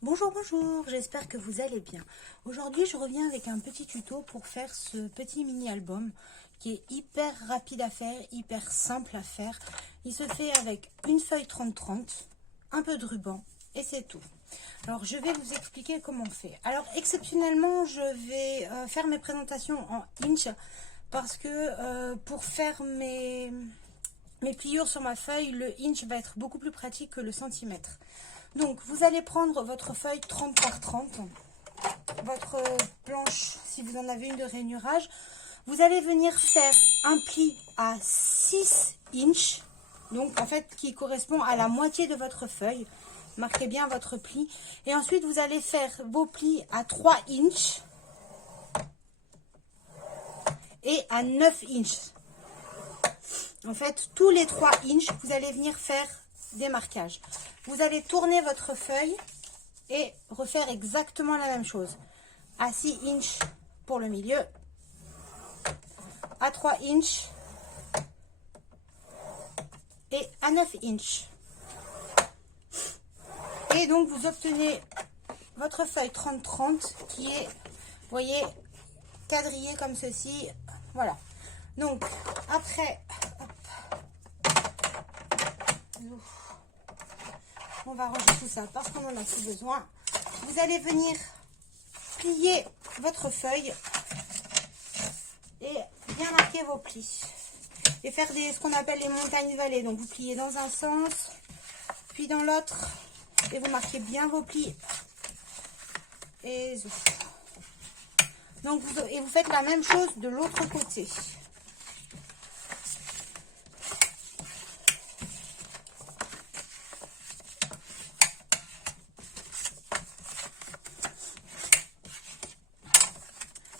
Bonjour, bonjour, j'espère que vous allez bien. Aujourd'hui, je reviens avec un petit tuto pour faire ce petit mini-album qui est hyper rapide à faire, hyper simple à faire. Il se fait avec une feuille 30-30, un peu de ruban et c'est tout. Alors, je vais vous expliquer comment on fait. Alors, exceptionnellement, je vais faire mes présentations en inch parce que pour faire mes pliures sur ma feuille, le inch va être beaucoup plus pratique que le centimètre. Donc, vous allez prendre votre feuille 30 par 30, votre planche, si vous en avez une de rainurage. Vous allez venir faire un pli à 6 inches, donc en fait qui correspond à la moitié de votre feuille. Marquez bien votre pli. Et ensuite, vous allez faire vos plis à 3 inches et à 9 inches. En fait, tous les 3 inches, vous allez venir faire des marquages. Vous allez tourner votre feuille et refaire exactement la même chose. À 6 inches pour le milieu, à 3 inches et à 9 inches. Et donc, vous obtenez votre feuille 30-30 qui est, vous voyez, quadrillée comme ceci. Voilà. Donc, après, hop, on va ranger tout ça parce qu'on en a plus besoin. Vous allez venir plier votre feuille et bien marquer vos plis. Et faire ce qu'on appelle les montagnes-vallées. Donc, vous pliez dans un sens, puis dans l'autre. Et vous marquez bien vos plis. Et donc, vous faites la même chose de l'autre côté.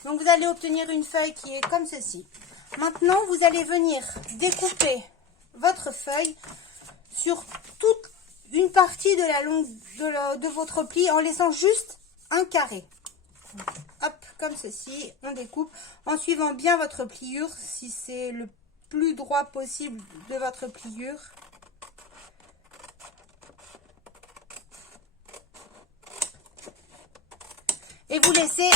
Donc, vous allez obtenir une feuille qui est comme ceci. Maintenant, vous allez venir découper votre feuille sur toute une partie de la longue de votre pli en laissant juste un carré. Hop, comme ceci, on découpe en suivant bien votre pliure, si c'est le plus droit possible de votre pliure. Et vous laissez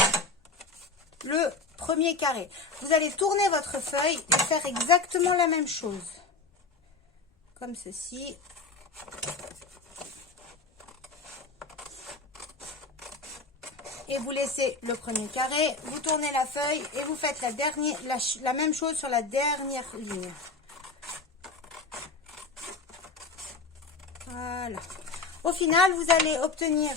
le premier carré. Vous allez tourner votre feuille et faire exactement la même chose. Comme ceci. Et vous laissez le premier carré, vous tournez la feuille et vous faites la même chose sur la dernière ligne. Voilà. Au final, vous allez obtenir...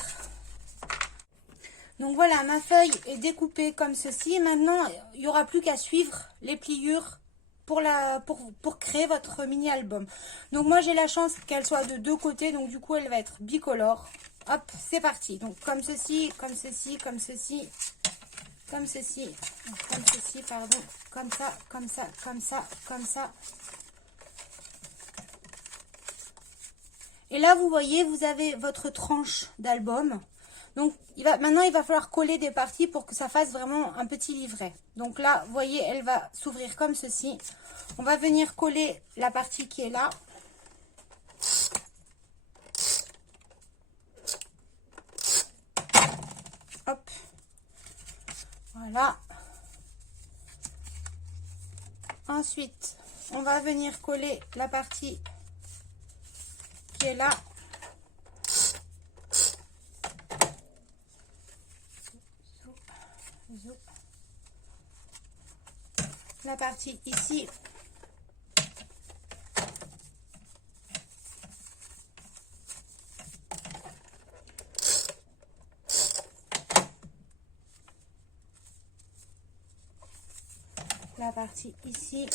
Donc voilà, ma feuille est découpée comme ceci. Maintenant, il n'y aura plus qu'à suivre les pliures pour créer votre mini-album. Donc moi, j'ai la chance qu'elle soit de deux côtés. Donc du coup, elle va être bicolore. Hop, c'est parti. Donc comme ceci, comme ceci, comme ceci, comme ceci, comme ceci, pardon. Comme ça, comme ça, comme ça, comme ça. Et là, vous voyez, vous avez votre tranche d'album. Donc, maintenant, il va falloir coller des parties pour que ça fasse vraiment un petit livret. Donc là, vous voyez, elle va s'ouvrir comme ceci. On va venir coller la partie qui est là. Hop. Voilà. Ensuite, on va venir coller la partie qui est là. La partie ici. La partie ici.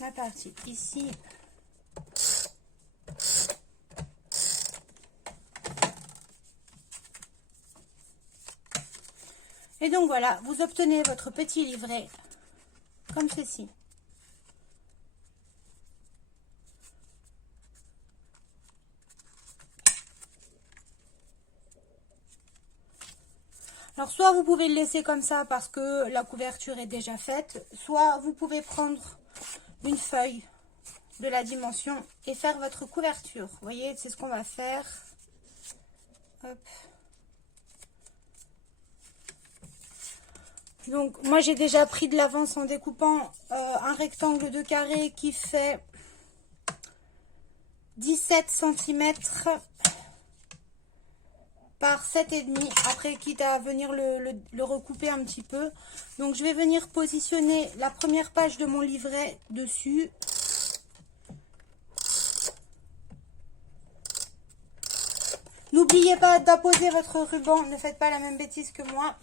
La partie ici. Et donc voilà, vous obtenez votre petit livret comme ceci. Alors, soit vous pouvez le laisser comme ça parce que la couverture est déjà faite, soit vous pouvez prendre une feuille de la dimension et faire votre couverture. Vous voyez, c'est ce qu'on va faire. Hop. Donc, moi, j'ai déjà pris de l'avance en découpant un rectangle de carré qui fait 17 cm par 7,5. Après, quitte à venir le recouper un petit peu. Donc, je vais venir positionner la première page de mon livret dessus. N'oubliez pas d'apposer votre ruban. Ne faites pas la même bêtise que moi.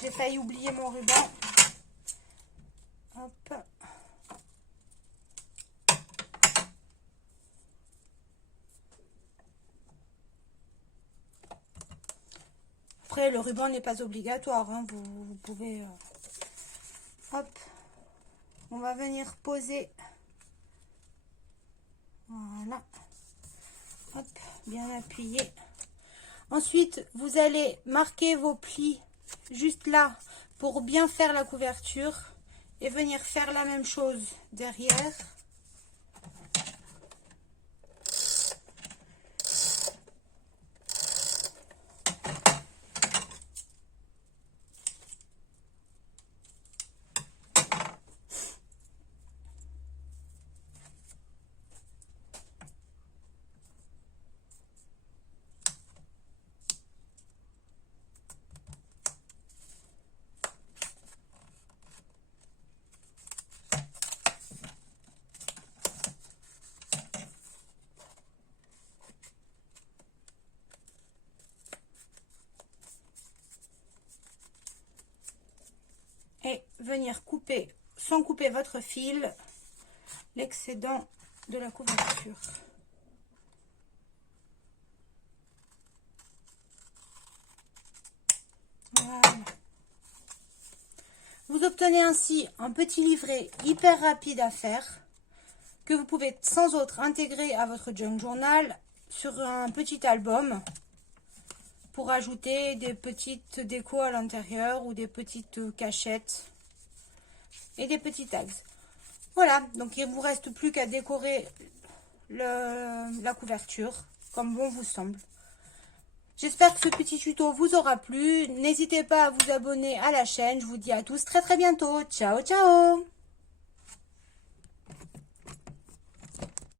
J'ai failli oublier mon ruban. Hop. Après, le ruban n'est pas obligatoire. Hein. Vous pouvez... hop. On va venir poser. Voilà. Hop. Bien appuyé. Ensuite, vous allez marquer vos plis juste là pour bien faire la couverture et venir faire la même chose derrière. Et venir couper, sans couper votre fil, l'excédent de la couverture. Voilà. Vous obtenez ainsi un petit livret hyper rapide à faire, que vous pouvez sans autre intégrer à votre junk journal sur un petit album pour ajouter des petites décos à l'intérieur ou des petites cachettes et des petits tags. Voilà, donc il ne vous reste plus qu'à décorer la couverture comme bon vous semble. J'espère que ce petit tuto vous aura plu. N'hésitez pas à vous abonner à la chaîne. Je vous dis à tous très bientôt. Ciao, ciao!